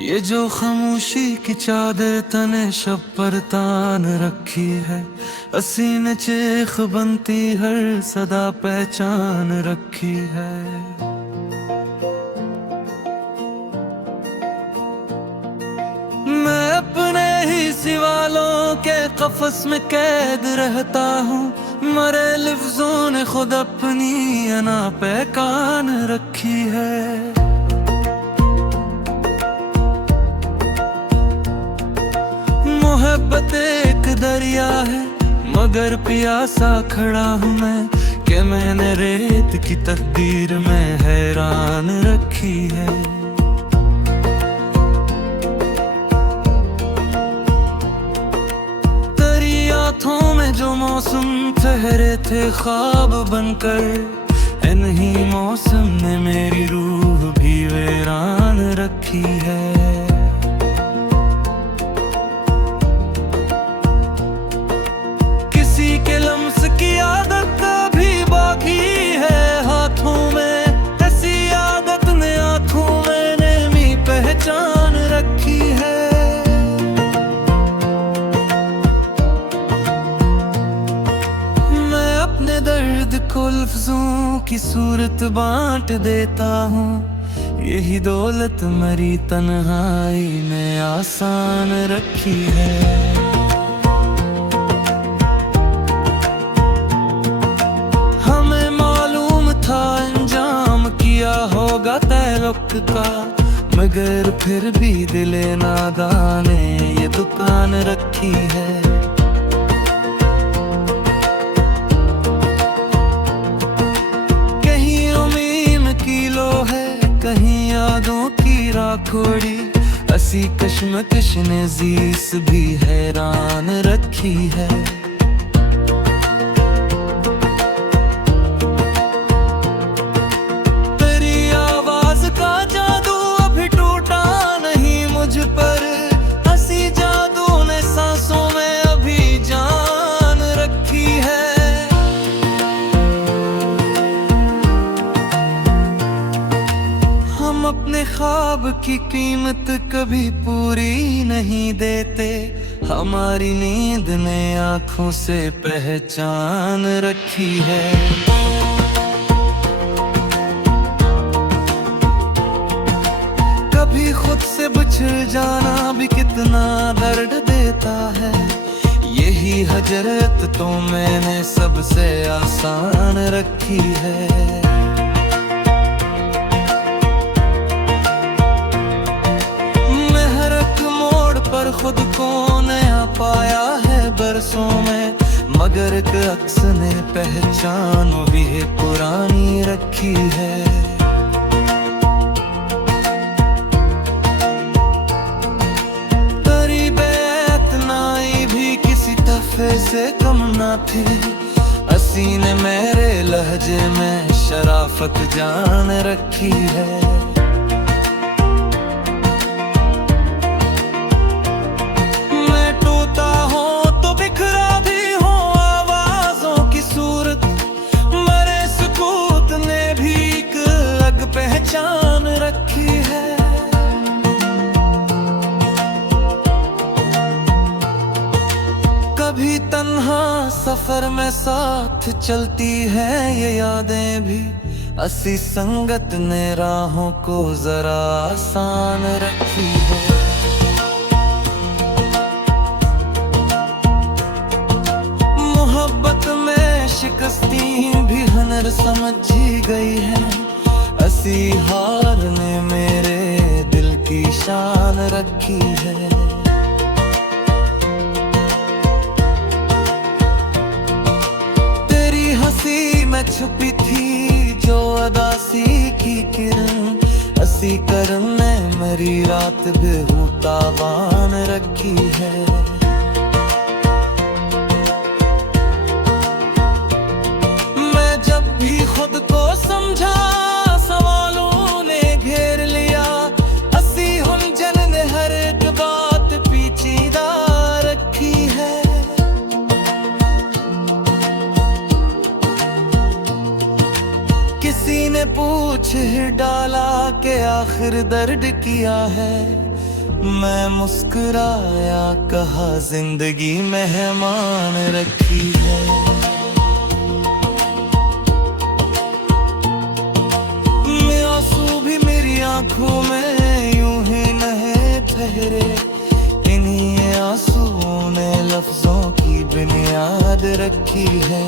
ये जो खामोशी की चादर तने शब पर तान रखी है, असीने चेख बनती हर सदा पहचान रखी है। मैं अपने ही सवालों के कफस में कैद रहता हूँ, मरे लफ्जों ने खुद अपनी अना पे कान रखी है। मोहब्बत एक दरिया है मगर प्यासा खड़ा हूँ मैं, कि मैंने रेत की तकदीर में हैरान रखी है। तेरी आँखों में जो मौसम ठहरे थे ख्वाब बनकर, इन्हीं मौसम ने मेरी रूह भी वीरान रखी है। के लम्स की आदत भी बाकी है हाथों में, ऐसी आदत ने आँखों में नेमी पहचान रखी है। मैं अपने दर्द को लफ्जों की सूरत बांट देता हूँ, यही दौलत मेरी तन्हाई में आसान रखी है। होगा तैलुक का मगर फिर भी दिले नादान ने ये दुकान रखी है। कहीं उम्मीद की लो है, कहीं यादों की राखोड़ी, असी कश्मकश ने जीस भी हैरान रखी है। अपने ख्वाब की कीमत कभी पूरी नहीं देते, हमारी नींद ने आँखों से पहचान रखी है। कभी खुद से बिछड़ जाना भी कितना दर्द देता है, यही हजरत तो मैंने सबसे आसान रखी है। पर खुद को नया पाया है बरसों में, मगर एक अक्स ने पहचान भी पुरानी रखी है। तेरी बेअतनाई भी किसी तहफे से कम ना थी, असी ने मेरे लहजे में शराफत जान रखी है। पहचान रखी है। कभी तन्हा सफर में साथ चलती है ये यादें भी, असी संगत ने राहों को जरा आसान रखी है। मोहब्बत में शिकस्ती भी हनर समझी गई है, असी हार ने मेरे दिल की शान रखी है। तेरी हंसी में छुपी थी जो अदासी की किरण, असी करम ने मेरी रात बेहूता बान रखी है। मैं जब भी खुद को समझा सवालों ने घेर लिया, असी उलझन ने हर एक बात पेचीदा रखी है। किसी ने पूछ डाला के आखिर दर्द किया है, मैं मुस्कुराया, कहा जिंदगी मेहमान रखी है। मैं आंसू भी मेरी आंखों में यूं ही नहीं ठहरे, इन्हीं आंसुओं ने लफ्जों की बुनियाद रखी है।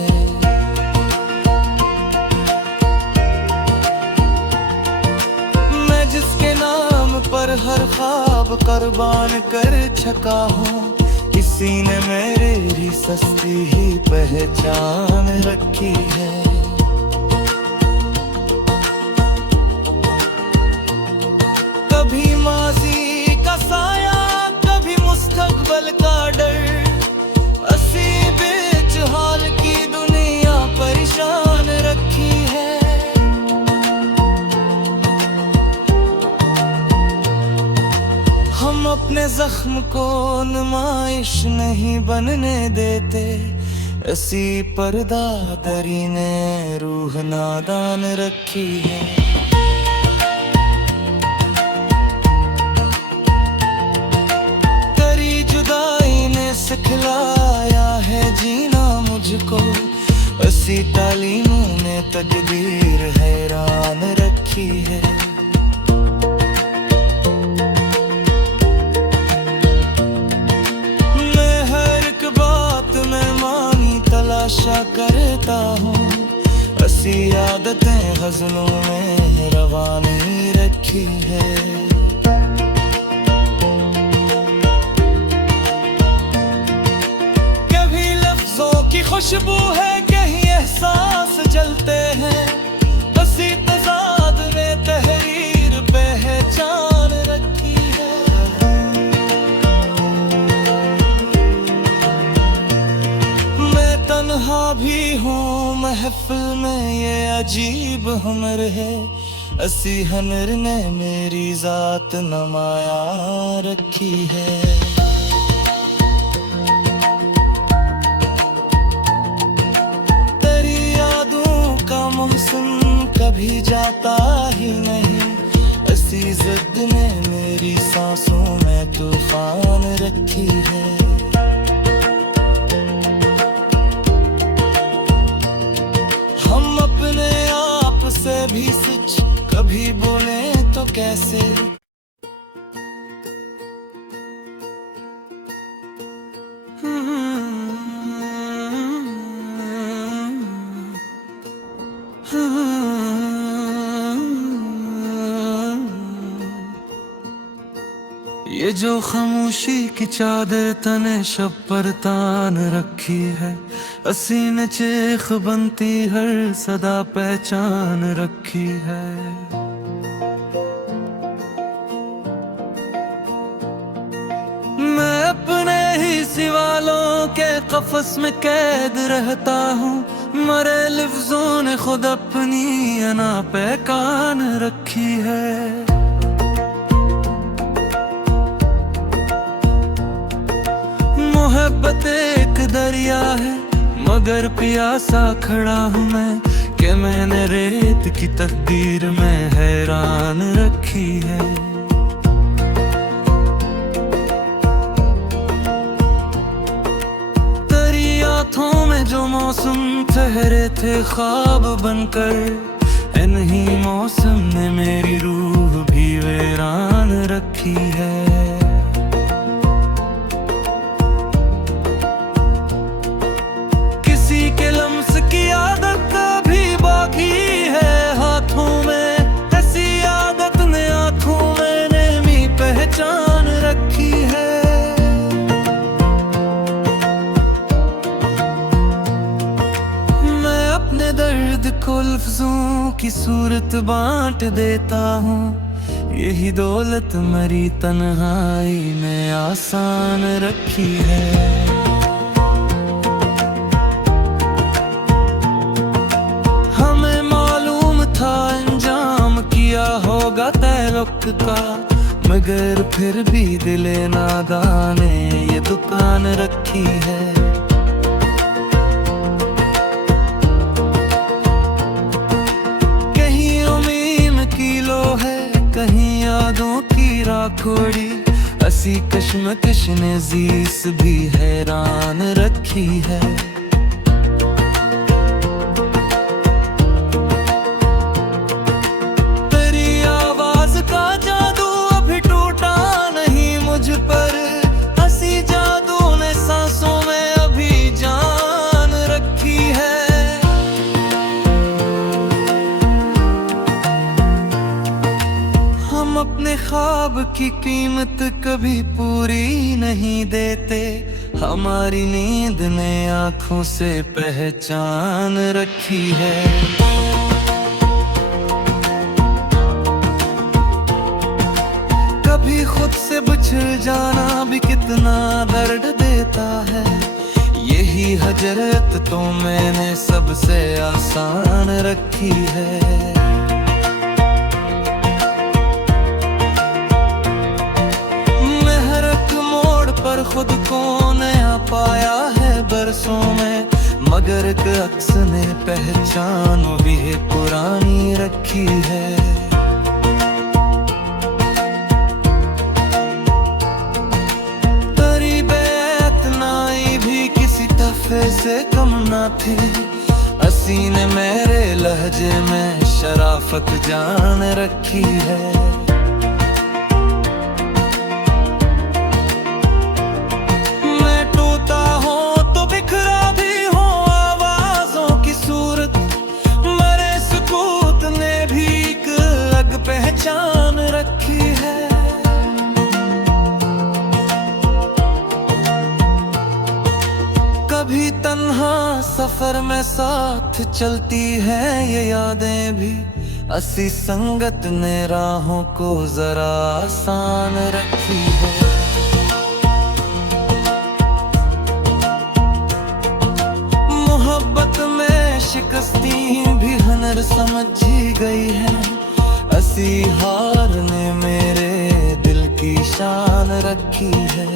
मैं जिसके नाम पर हर ख्वाब कुर्बान कर चुका हूँ, इसी ने मेरी सस्ती ही पहचान रखी है। कभी माजी का साया, कभी मुस्तकबल का डर, असी बीच हाल की दुनिया परेशान रखी है। हम अपने जख्म को नुमाइश नहीं बनने देते, ऐसी पर्दादरी ने रूह नादान रखी है। तेरी जुदाई ने सिखलाया है जीना मुझको, ऐसी तालीमों ने तकदीर हैरान रखी है। तलाशा करता हूँ, ऐसी आदतें गज़लों में रवानी रखी है। कभी लफ्जों की खुशबू है, कहीं एहसास जलते हैं, ऐसी तज़ाद ने तहरीर पहचान रखी है। तन्हा भी हूँ महफिल में ये अजीब हमर है, ऐसी हनर ने मेरी जात नमाया रखी है। तेरी यादों का मौसम कभी जाता ही नहीं, ऐसी जिद ने मेरी सांसों में तूफान रखी है। हम अपने आप से भी सच कभी बोले तो कैसे, ये जो खामोशी की चादर तने शब पर तान रखी है, असीने चेख बनती हर सदा पहचान रखी है। मैं अपने ही सवालों के कफस में कैद रहता हूँ, मरे लफ्जों ने खुद अपनी अना पे कान रखी है। मोहब्बत एक दरिया है, मगर प्यासा खड़ा हूँ मैं, कि मैंने रेत की तकदीर में हैरान रखी है। तेरी आँखों में जो मौसम ठहरे थे ख्वाब बनकर, इन्हीं मौसम ने मेरी रूह भी वीरान रखी है। की आदत भी बाकी है हाथों में, ऐसी आदत ने आँखों में नेमी पहचान रखी है। मैं अपने दर्द को लफ्जों की सूरत बांट देता हूँ, यही दौलत मरी तन्हाई में आसान रखी है। होगा तैलुक का, मगर फिर भी दिले नादाने ये दुकान रखी है। कहीं उम्मीद की लो है, कहीं यादों की राखोड़ी, हंसी कश्मकश ने जीस भी हैरान रखी है। तेरी आवाज का जादू अभी टूटा नहीं मुझ पर, हंसी जादू ने सांसों में अभी जान रखी है। हम अपने ख्वाब की कीमत कभी पूरी नहीं देते, हमारी नींद ने आंखों से पहचान रखी है। कभी खुद से बिछड़ जाना भी कितना दर्द देता है, यही हजरत तो मैंने सबसे आसान रखी है। पर खुद को नया पाया है बरसों में, मगर एक अक्स ने पहचान भी पुरानी रखी है। तेरी बेअतनाई भी किसी तहफे से कम ना थी, हंसी ने मेरे लहजे में शराफत जान रखी है। पहचान रखी है। कभी तन्हा सफर में साथ चलती है ये यादें भी, हंसी संगत ने राहों को जरा आसान रखी है। मोहब्बत में शिकस्ती भी हुनर समझी गई है, हंसी हार ने मेरे दिल की शान रखी है।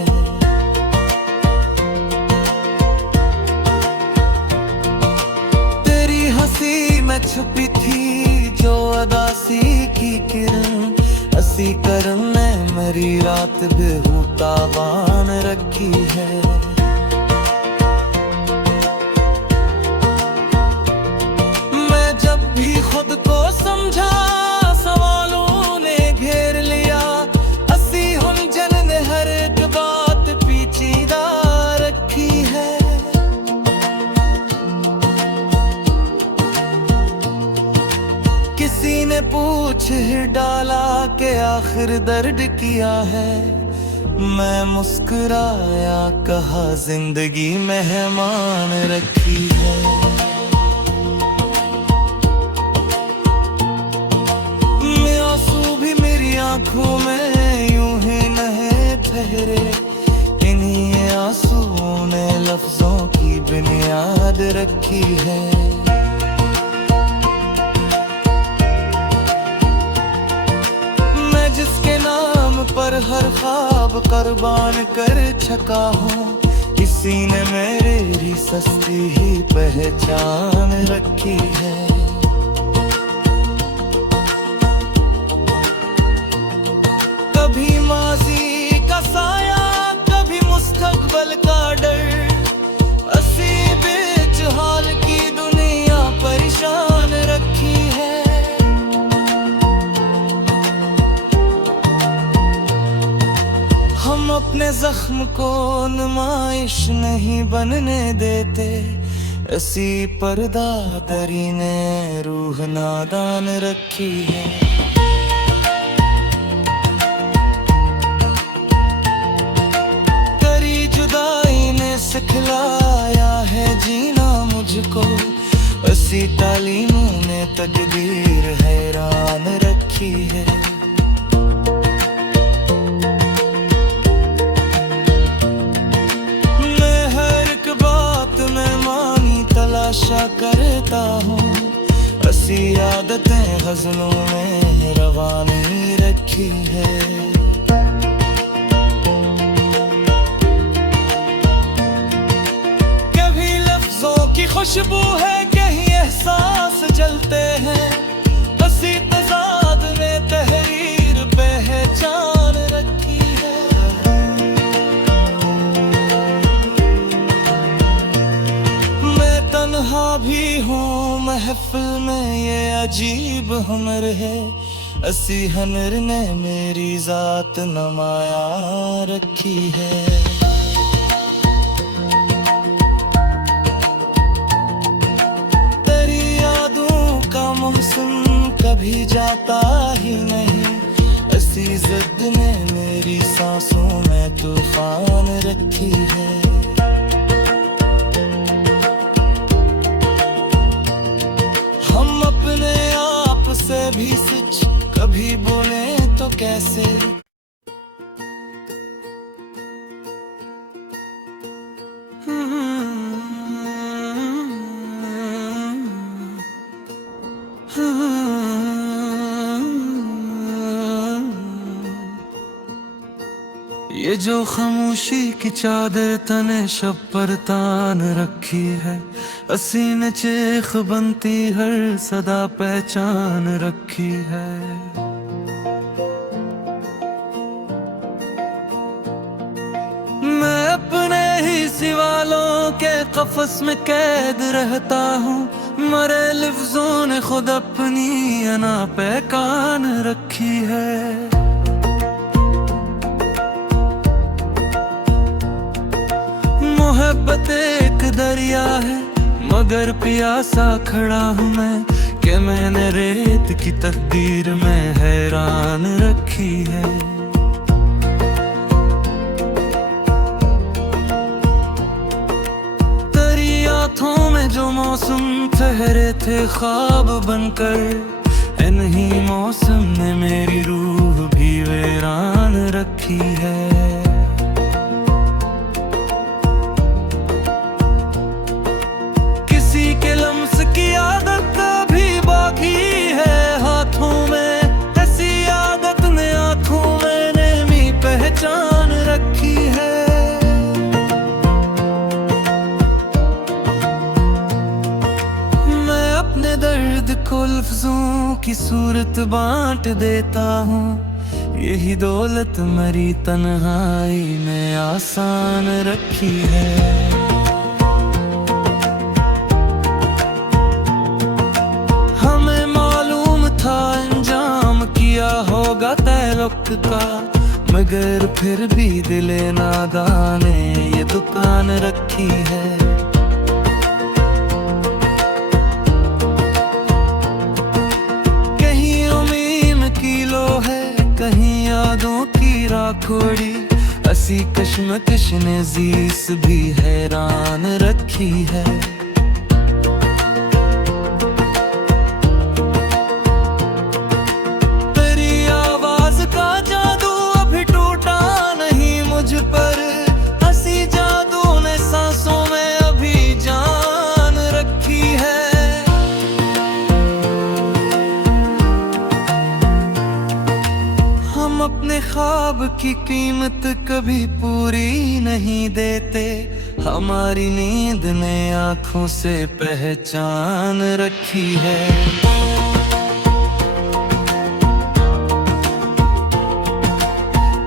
तेरी हंसी में छुपी थी जो अदासी की किरण, हंसी करम ने मेरी रात बेहूदा बान रखी है। मैं जब भी खुद को समझा सवालों ने घेर लिया, हंसी हुलझन ने हर एक बात पेचीदा रखी है। किसी ने पूछ ही डाला कि आखिर दर्द किया है, मैं मुस्कुराया कहा जिंदगी मेहमान रखी है। आंखों में यूं ही नहीं ठहरे, इन्हीं आंसुओं ने लफ्जों की बुनियाद रखी है। मैं जिसके नाम पर हर ख्वाब कुर्बान कर चुका हूँ, किसी ने मेरी सस्ती ही पहचान रखी है। कभी माजी का साया कभी मुस्तकबल का डर, हंसी बीच हाल की दुनिया परेशान रखी है। हम अपने जख्म को नुमाइश नहीं बनने देते, ऐसी पर्दादरी ने रूह नादान रखी है। सिखलाया है जीना मुझको, ऐसी तालीमों ने तकदीर हैरान रखी है। मैं हर एक बात में मानी तलाशा करता हूँ, ऐसी आदतें गजलों में रवानी रखी है। खुशबू है कहीं एहसास जलते हैं, हंसी तजाद ने तहरीर पहचान रखी है। अजीब हुनर है, असी हुनर ने मेरी जात नमाया रखी है। तेरी यादों का मौसम कभी जाता ही नहीं, असी जिद ने मेरी सांसों में तूफान रखी है। हम अपने आप से भी सच कभी बोले तो कैसे, ये जो खामोशी की चादर तने शब पर तान रखी है, असी ने चेख बनती हर सदा पहचान रखी है। मैं अपने ही सवालों के कफस में कैद रहता हूँ, मरे लफ्जों ने खुद अपनी अना पे कान रखी है। मोहब्बत एक दरिया है मगर प्यासा खड़ा हूँ मैं, कि मैंने रेत की तकदीर में हैरान रखी है। तेरी आँखों में जो मौसम ठहरे थे ख्वाब बनकर, इन्हीं मौसम ने मेरी रूह भी वीरान रखी है। के लम्स की आदत भी बाकी है हाथों में, ऐसी आदत ने आँखों में नेमी पहचान रखी है। मैं अपने दर्द को लफ्जों की सूरत बांट देता हूँ, यही दौलत मरी तन्हाई में आसान रखी है। होगा तय वक्त का, मगर फिर भी दिले नादान ने ये दुकान रखी है। कहीं उम्मीद की लो है, कहीं यादों की राखोड़ी, असी कश्मकश ने जीस भी हैरान रखी है। अपने ख्वाब की कीमत कभी पूरी नहीं देते, हमारी नींद ने आँखों से पहचान रखी है।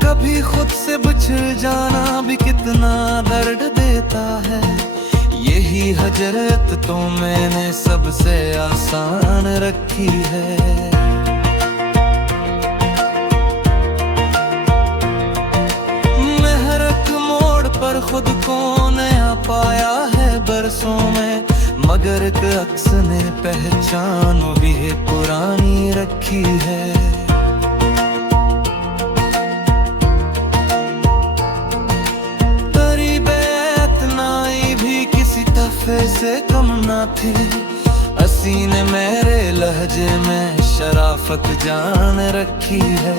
कभी खुद से बिछड़ जाना भी कितना दर्द देता है, यही हजरत तो मैंने सबसे आसान रखी है। पर खुद को नया पाया है बरसों में, मगर एक अक्स ने पहचान भी पुरानी रखी है। तेरी बेअतनाई भी किसी तहफे से कम ना थी, असी ने मेरे लहजे में शराफत जान रखी है।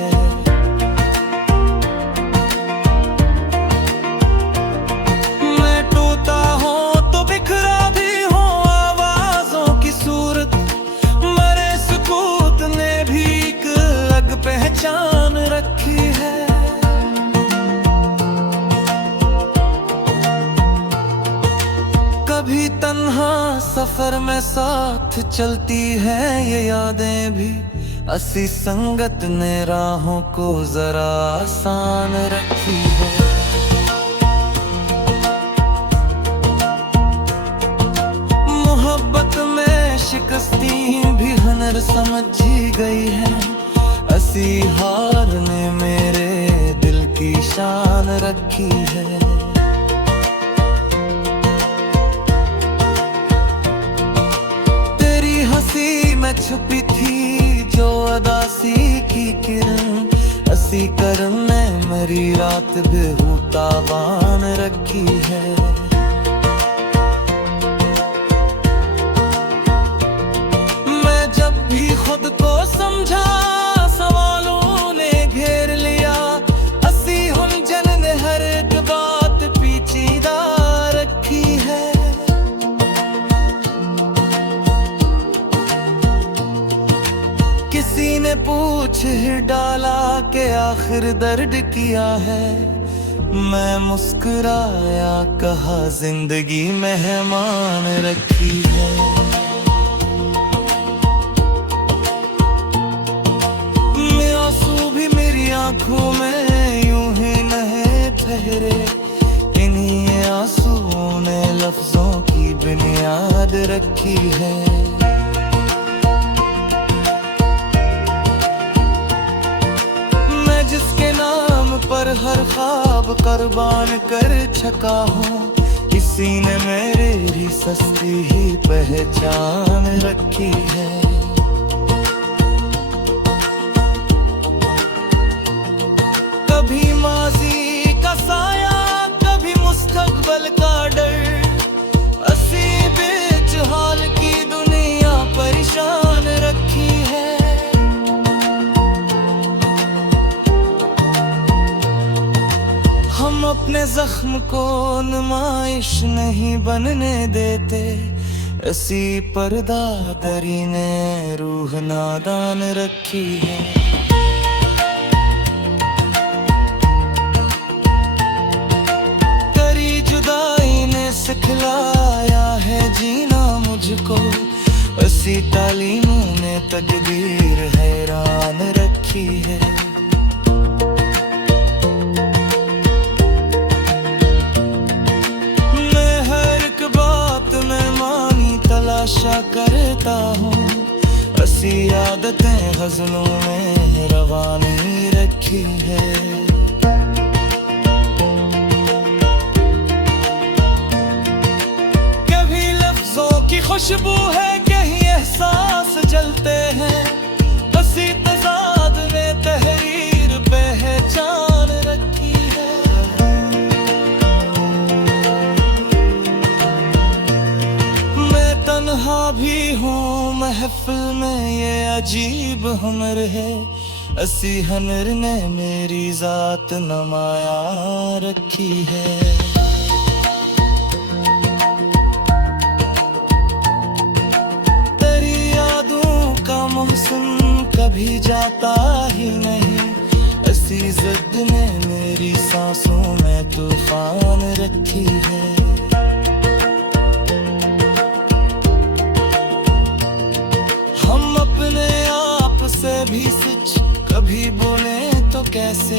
पहचान रखी है। कभी तन्हा सफर में साथ चलती है ये यादें भी, असी संगत ने राहों को जरा आसान रखी है। मोहब्बत में शिकस्ती भी हुनर गल समझी गई है, असी हार ने मेरे दिल की शान रखी है। तेरी हंसी में छुपी थी जो अदासी की किरण, असी करम ने मेरी रात बेहूता बान रखी है। मैं जब भी खुद को समझा सवालों ने घेर लिया, असी उलझन ने हर एक बात पेचीदा रखी है। किसी ने पूछ ही डाला कि आखिर दर्द किया है, मैं मुस्कुराया कहा जिंदगी मेहमान रखी है। मैं आंसू भी मेरी आंखों में यूं ही नहीं ठहरे, इन्हीं आंसुओं ने लफ्जों की बुनियाद रखी है। जिसके नाम पर हर ख्वाब कुर्बान कर चुका हूँ, किसी ने मेरी सस्ती ही पहचान रखी है। कभी माजी का साया, कभी मुस्तकबल का डर, असी बीच हाल की दुनिया परेशान रखी है। हम अपने जख्म को नुमाइश नहीं बनने देते, ऐसी पर्दादरी ने रूह नादान रखी है। तेरी जुदाई ने सिखलाया है जीना मुझको, ऐसी तालीमों ने तकदीर हैरान रखी है। तलाशा करता हूँ, ऐसी आदतें गज़लों में रवानी रखी है। कभी लफ्जों की खुशबू है, कहीं एहसास जलते हैं, ऐसी तज़ाद में तहरीर पहचान रखी है। तन्हा भी हूँ महफिल में ये अजीब हमर है, असी हनर ने मेरी जात नमाया रखी है। तेरी यादों का मौसम कभी जाता ही नहीं, असी जिद ने मेरी सांसों में तूफान रखी है। हम अपने आप से भी सच कभी बोले तो कैसे,